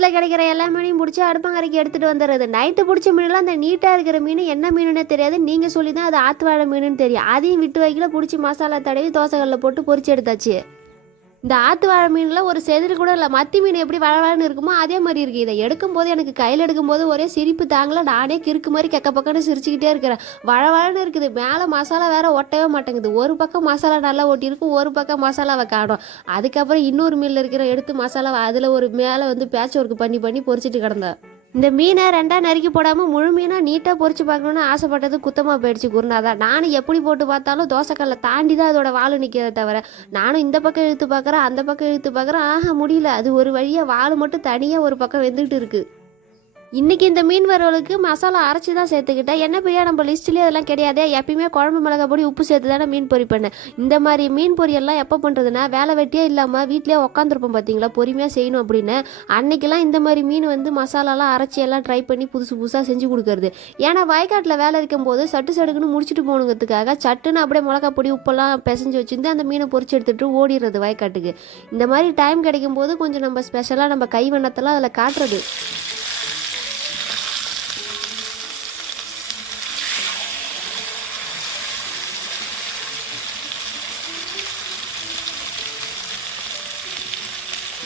குளத்தில் கிடைக்கிற எல்லா மீனையும் பிடிச்சி அடுப்பங்கரைக்கு எடுத்துகிட்டு வந்துடுறது. நைட்டு பிடிச்ச மீனெல்லாம் அந்த நீட்டாக இருக்கிற மீன் என்ன மீனுன்னு தெரியாது. நீங்கள் சொல்லி தான் அது ஆற்று வாழை மீனுன்னு தெரியும். அதையும் விட்டு வைக்கல பிடிச்சி மசாலா தடவி தோசைகளில் போட்டு பொறிச்சு எடுத்தாச்சு. இந்த ஆற்று வாழை மீனில் ஒரு செதில் கூட இல்லை மத்தி மீன் எப்படி வளவளன்னு இருக்குமோ அதே மாதிரி இருக்குது இதை எடுக்கும்போது எனக்கு கையில் எடுக்கும்போது ஒரே சிரிப்பு தாங்கல. நானே கிறுக்கு மாதிரி கெக்க பக்கம்னு சிரிச்சுக்கிட்டே இருக்கிறேன். வளவளன்னு இருக்குது. மேலே மசாலா வேற ஒட்டவே மாட்டேங்குது. ஒரு பக்கம் மசாலா நல்லா ஒட்டியிருக்கும் ஒரு பக்கம் மசாலாவை காணும். அதுக்கப்புறம் இன்னொரு மீனில் இருக்கிற எடுத்து மசாலாவை அதில் ஒரு மேலே வந்து பேட்ச் ஒர்க் பண்ணி பண்ணி பொரிச்சிட்டு கிடந்தேன். இந்த மீனை ரெண்டாக நறுக்கி போடாமல் முழு மீனாக நீட்டாக பொறிச்சு பார்க்கணுன்னு ஆசைப்பட்டது குத்தமாக போயிடுச்சு குருநாதா. நானும் எப்படி போட்டு பார்த்தாலும் தோசைக்கல்லை தாண்டி தான் அதோட வாழை நிற்கிறத தவிர நானும் இந்த பக்கம் இழுத்து பார்க்குறேன் அந்த பக்கம் இழுத்து பார்க்குறேன். ஆஹா முடியல. அது ஒரு வழியாக வாள் மட்டும் தனியாக ஒரு பக்கம் வெந்துக்கிட்டு இருக்குது இன்றைக்கி இந்த மீன் வறுவலுக்கு மசாலா அரைச்சி தான் சேர்த்துக்கிட்டேன். என்ன பெரிய நம்ம லிஸ்ட்லேயே அதெல்லாம் கிடையாதே. எப்பயுமே குழம்பு மிளகா பொடி உப்பு சேர்த்து தானே மீன் பொரி பண்ணேன் இந்த மாதிரி மீன் பொரியெல்லாம் எப்போ பண்ணுறதுன்னா வேலை வெட்டியே இல்லாமல் வீட்டிலே உட்காந்துருப்போம் பார்த்தீங்களா பொறுமையாக செய்யணும் அப்படின்னு. அன்னைக்கெல்லாம் இந்த மாதிரி மீன் வந்து மசாலாலாம் அரைச்சி எல்லாம் ட்ரை பண்ணி புதுசு புதுசாக செஞ்சு கொடுக்கறது. ஏன்னா வயக்காட்டில் வேலை இருக்கும்போது சட்டு சடுக்குன்னு முடிச்சுட்டு போகணுங்கிறதுக்காக சட்டுன்னு அப்படியே மிளகா பொடி உப்பெல்லாம் பிசைஞ்சு வச்சுருந்து அந்த மீனை பொறிச்சு எடுத்துட்டு ஓடிடுறது வயக்காட்டுக்கு. இந்த மாதிரி டைம் கிடைக்கும் போது கொஞ்சம் நம்ம ஸ்பெஷலாக நம்ம கைவண்ணத்தெல்லாம் அதில் காட்டுறது.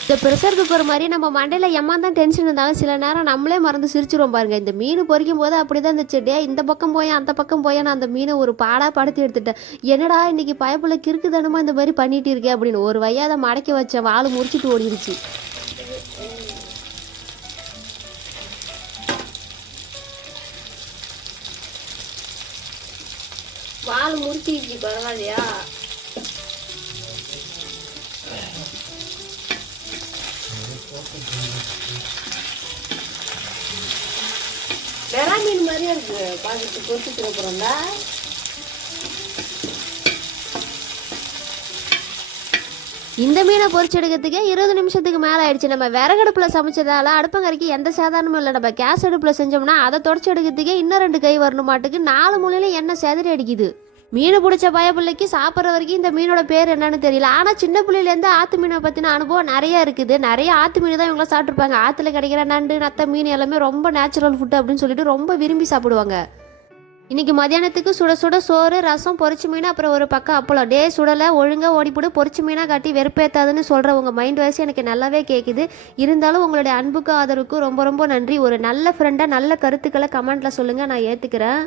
இந்த ப்ரெஷர் குக்கர் மாதிரி நம்ம மண்டையில் எம்மா தான் டென்ஷன் இருந்தாலும் சில நேரம் நம்மளே மறந்து சிரிச்சிரும் பாருங்க. இந்த மீன் பொறிக்கும் போது அப்படி தான் இருந்துச்சு. டே இந்த பக்கம் போயேன் அந்த பக்கம் போய் நான் அந்த மீனை ஒரு பாடாக படுத்தி எடுத்துட்டேன். என்னடா இன்னைக்கு பயப்பில் கிறுக்குதனமா இந்த மாதிரி பண்ணிட்டு இருக்கே அப்படின்னு ஒரு வையா அதை மடக்கி வச்சேன் வாள் முறிச்சிட்டு ஓடிடுச்சு வாள் முறிச்சிடுச்சு பரவாயில்லையா? வெறா மீன் மாதிரியே இருக்கு. பார்த்துட்டு பொறுத்துட்டு திருப்புறோம்டா இந்த மீனை பொரிச்சு எடுக்கிறதுக்கே இருபது நிமிஷத்துக்கு மேலே ஆயிடுச்சு. நம்ம விறகடுப்பில் சமைச்சதால அடுப்பங்கரைக்கு எந்த சாதாரணமும் இல்லை. நம்ம கேஸ் அடுப்பில் செஞ்சோம்னா அதை தொடச்சி எடுக்கிறதுக்கே இன்னும் ரெண்டு கை வரணும் மாட்டுக்கு நாலு மூலையில எண்ணெய் சேதறி அடிக்குது. மீன் பிடிச்ச பய பிள்ளைக்கு சாப்பிட்ற வரைக்கும் இந்த மீனோட பேர் என்னன்னு தெரியல. ஆனால் சின்ன பிள்ளையிலேருந்து ஆற்று மீனை பற்றின அனுபவம் நிறையா இருக்குது. நிறைய ஆற்று மீன் தான் இவங்களாம் சாப்பிட்ருப்பாங்க ஆற்றுல கிடைக்கிற நண்டு நத்த மீன் எல்லாமே ரொம்ப நேச்சுரல் ஃபுட்டு அப்படின்னு சொல்லிட்டு ரொம்ப விரும்பி சாப்பிடுவாங்க. இன்றைக்கி மதியானத்துக்கு சுட சுட சோறு ரசம் பொரிச்சு மீன் அப்புறம் ஒரு பக்கம் அப்பளம். டே சுடலை ஒழுங்காக ஓடிப்போடு பொரிச்சு மீனாக காட்டி வெறுப்பேற்றாதுன்னு சொல்கிற உங்கள் மைண்ட் வாய்ஸ் எனக்கு நல்லாவே கேட்குது இருந்தாலும் உங்களுடைய அன்புக்கும் ஆதரவுக்கும் ரொம்ப ரொம்ப நன்றி. ஒரு நல்ல ஃப்ரெண்டாக நல்ல கருத்துக்களை கமெண்ட்டில் சொல்லுங்கள் நான் ஏற்றுக்கிறேன்